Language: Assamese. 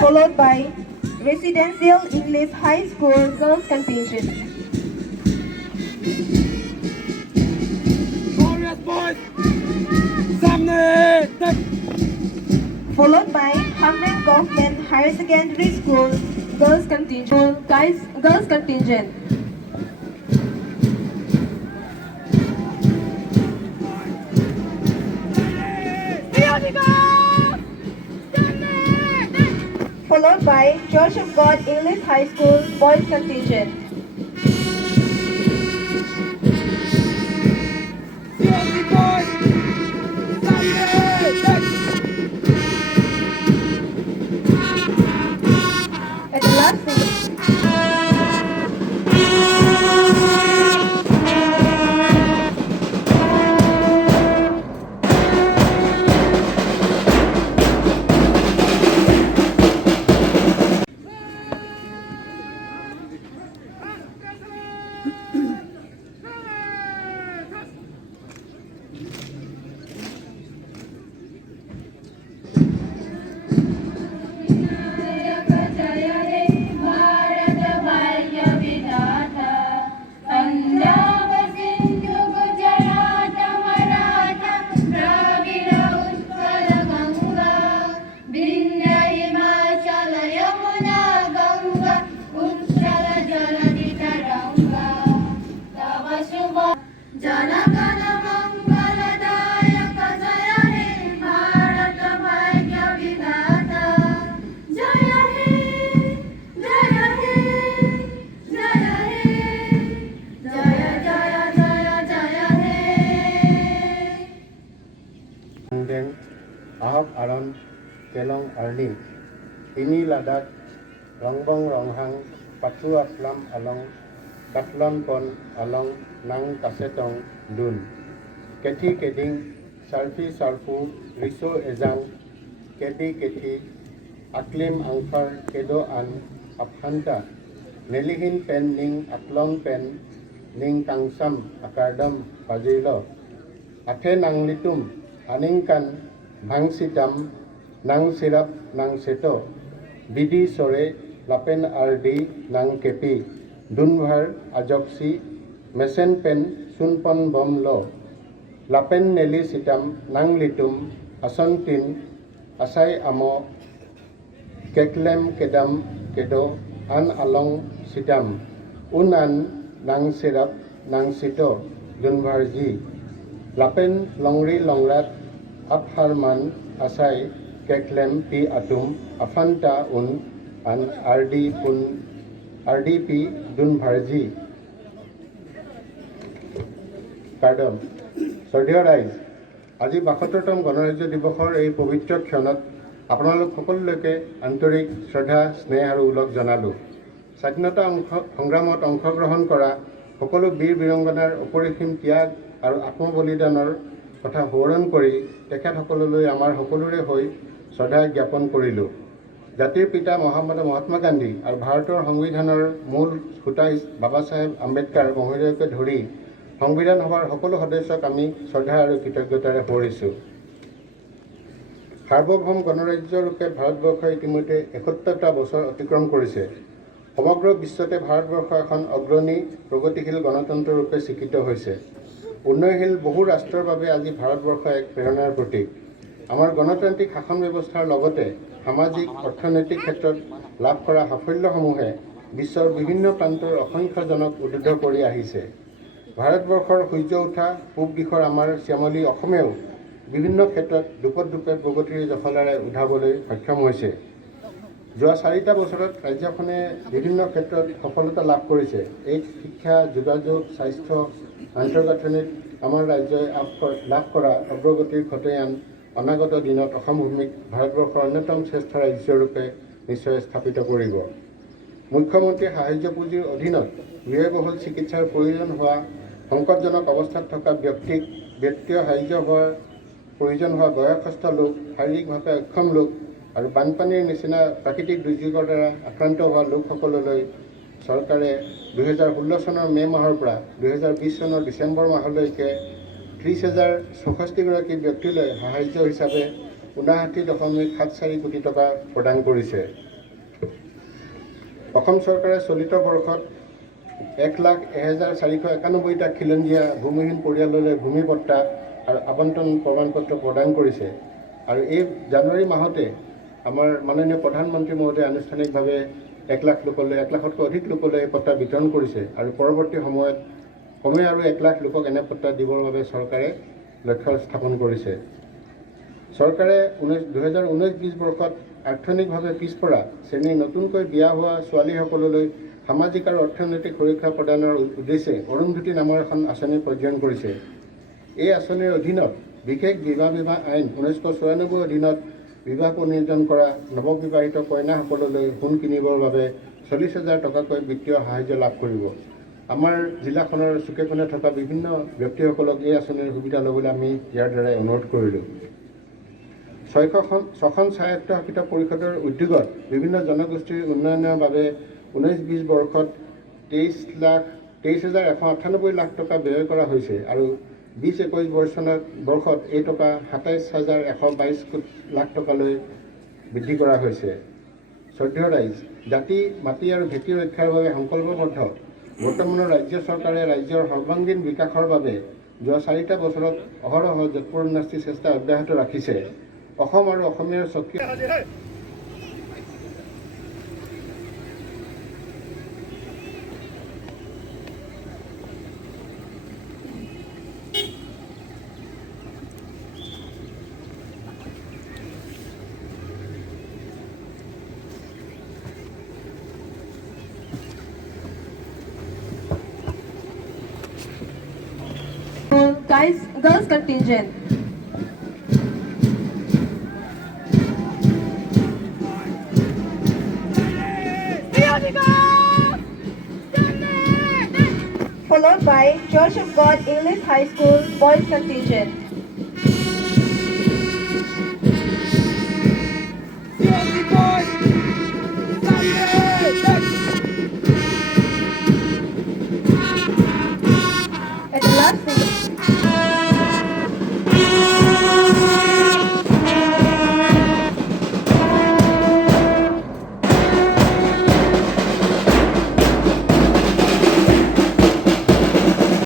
Followed by Residential English High School Girls Contingent. Followed by Hamlet Government Higher Secondary School Girls Contingent. Girls Contingent. Followed by Church of God English High School Boys Contingent. At the last Ahok Aron Kelong Arni Ini Ladak Rongbong Ronghang Patu Atlam Along Katlon Pon Along Nang Kasetong Dun Keti Keding Sarfi Sarfu Riso Ezang Keti Keti Aklim Angfar Kedo An Aphanta Nelihin Pen Ning Atlong Pen Ning Tangsam Akardam Pajilo Ate Nang Litum Aningkan Nang Sitam Nang Sirap Nang Seto Bidi Sore Lapen RD Nang Kepi Dunvar Ajoksi Mesen Pen Sunpon Bom Lo Lapen Neli Sitam Nang Litum Asontin Asai Amo Keklem Kedam Kedo An Along Sitam Unan Nang Sirap Nang Sito Dunvar Ji Lapen Longri Longrat Apharman Asai Keklem Pi Atum Afanta Un An RDP Dunvarji Kardom Sardhya Rais আজি ৭২তম গণৰাজ্য দিৱসৰ এই পবিত্ৰ ক্ষণত আপোনালোক সকলোলৈকে আন্তৰিক শ্ৰদ্ধা স্নেহ আৰু উলগ জনালোঁ স্বাধীনতা সংগ্ৰামত অংশগ্ৰহণ কৰা সকলো বীৰ বীৰংগনাৰ অপৰিসীম ত্যাগ আৰু আত্মবলিদানৰ কথা সোঁৱৰণ কৰি তেখেতসকললৈ আমাৰ সকলোৰে হৈ শ্ৰদ্ধা জ্ঞাপন কৰিলোঁ জাতিৰ পিতা মহাত্মা গান্ধী আৰু ভাৰতৰ সংবিধানৰ মূল খুঁটা বাবা চাহেব আম্বেদকাৰ মহোদয়কে ধৰি সংবিধান সভাৰ সকলো সদস্যক আমি শ্ৰদ্ধা আৰু কৃতজ্ঞতাৰে সোঁৱৰিছোঁ সাৰ্বভৌম গণৰাজ্যৰূপে ভাৰতবৰ্ষই ইতিমধ্যে ৭১টা বছৰ অতিক্ৰম কৰিছে সমগ্ৰ বিশ্বতে ভাৰতবৰ্ষ এখন অগ্ৰণী প্ৰগতিশীল গণতন্ত্ৰৰূপে স্বীকৃত হৈছে উন্নয়নশীল বহু ৰাষ্ট্ৰৰ বাবে আজি ভাৰতবৰ্ষ এক প্ৰেৰণাৰ প্ৰতীক আমাৰ গণতান্ত্ৰিক শাসন ব্যৱস্থাৰ লগতে সামাজিক অৰ্থনৈতিক ক্ষেত্ৰত লাভ কৰা সাফল্যসমূহে বিশ্বৰ বিভিন্ন প্ৰান্তৰ অসংখ্যজনক উদ্বুদ্ধ কৰি আহিছে ভাৰতবৰ্ষৰ সূৰ্য উঠা পূব দিশৰ আমাৰ শ্যামলী অসমেও বিভিন্ন ক্ষেত্ৰত দুপদুপে প্ৰগতিৰ জখলাৰে উঠাবলৈ সক্ষম হৈছে যোৱা ৪টা বছৰত ৰাজ্যখনে বিভিন্ন ক্ষেত্ৰত সফলতা লাভ কৰিছে এই শিক্ষা যোগাযোগ স্বাস্থ্য আন্তঃগাঁথনিত আমাৰ ৰাজ্যই লাভ কৰা অগ্ৰগতিৰ খতিয়ান অনাগত দিনত অসম ভূমিক ভাৰতবৰ্ষৰ অন্যতম শ্ৰেষ্ঠ ৰাজ্যৰূপে নিশ্চয় স্থাপিত কৰিব মুখ্যমন্ত্ৰী সাহায্য পুঁজিৰ অধীনত ব্যয়বহুল চিকিৎসাৰ প্ৰয়োজন হোৱা সংকটজনক অৱস্থাত থকা ব্যক্তিয় সাহায্য হোৱাৰ প্ৰয়োজন হোৱা বয়সস্থ লোক শাৰীৰিকভাৱে অক্ষম লোক আৰু বানপানীৰ নিচিনা প্ৰাকৃতিক দুৰ্যোগৰ দ্বাৰা আক্ৰান্ত হোৱা লোকসকললৈ চৰকাৰে 2016 চনৰ মে' মাহৰ পৰা 2020 চনৰ ডিচেম্বৰ মাহলৈকে 30,064গৰাকী ব্যক্তিলৈ সাহায্য হিচাপে 59.74 কোটি টকা প্ৰদান কৰিছে। অসম চৰকাৰে চলিত বৰ্ষত 1,01,491টা খিলঞ্জীয়া ভূমিহীন পৰিয়াললৈ ভূমি পট্টা আৰু আবণ্টন প্ৰমাণপত্ৰ প্ৰদান কৰিছে। আৰু এই জানুৱাৰী মাহতে আমাৰ মাননীয় প্ৰধানমন্ত্ৰী মহোদয়ে আনুষ্ঠানিকভাৱে 1 লাখতকৈ অধিক লোকলৈ পট্টা বিতৰণ কৰিছে আৰু পৰৱৰ্তী সময়ত কমে আৰু 1 লাখ লোকক এনে পট্টা দিবৰ বাবে চৰকাৰে লক্ষ্য স্থাপন কৰিছে। চৰকাৰে 2019-20 বৰ্ষত আৰ্থিকভাৱে পিছপৰা শ্ৰেণীৰ নতুনকৈ বিয়া হোৱা ছোৱালীসকললৈ সামাজিক আৰু অৰ্থনৈতিক সুৰক্ষা প্ৰদানৰ উদ্দেশ্যে অৰুন্ধতী নামৰ এখন আঁচনি পঞ্জীয়ন কৰিছে। এই আঁচনিৰ অধীনত বিশেষ বিবাহ আইন 1994 অধীনত বিবাহ পঞ্জীয়ন কৰা নৱবিবাহিত কন্যাসকললৈ সোণ কিনিবৰ বাবে 40,000 টকাকৈ বিত্তীয় সাহায্য লাভ কৰিব। আমাৰ জিলাখনৰ চুকে কোণে থকা বিভিন্ন ব্যক্তিসকলক এই আঁচনিৰ সুবিধা ল'বলৈ আমি ইয়াৰ দ্বাৰাই অনুৰোধ কৰিলোঁ। 6খন স্বায়ত্তশাসিত পৰিষদৰ উদ্যোগত বিভিন্ন জনগোষ্ঠীৰ উন্নয়নৰ বাবে 19-20 বৰ্ষত 23,198 লাখ টকা ব্যয় কৰা হৈছে আৰু 20-21 বৰ্ষত এই টকা 27,122 লাখ টকালৈ বৃদ্ধি কৰা হৈছে। শ্ৰদ্ধেয় ৰাইজ, জাতি, মাটি আৰু ভেটি ৰক্ষাৰ বাবে সংকল্পবদ্ধ বৰ্তমানৰ ৰাজ্য চৰকাৰে ৰাজ্যৰ সৰ্বাংগীন বিকাশৰ বাবে যোৱা 4টা বছৰত অহৰহ যৎপৰোনাস্তি চেষ্টা অব্যাহত ৰাখিছে। অসম আৰু অসমীয়াৰ স্বকীয় Girls contingent. Followed by Church of God English High School boys contingent.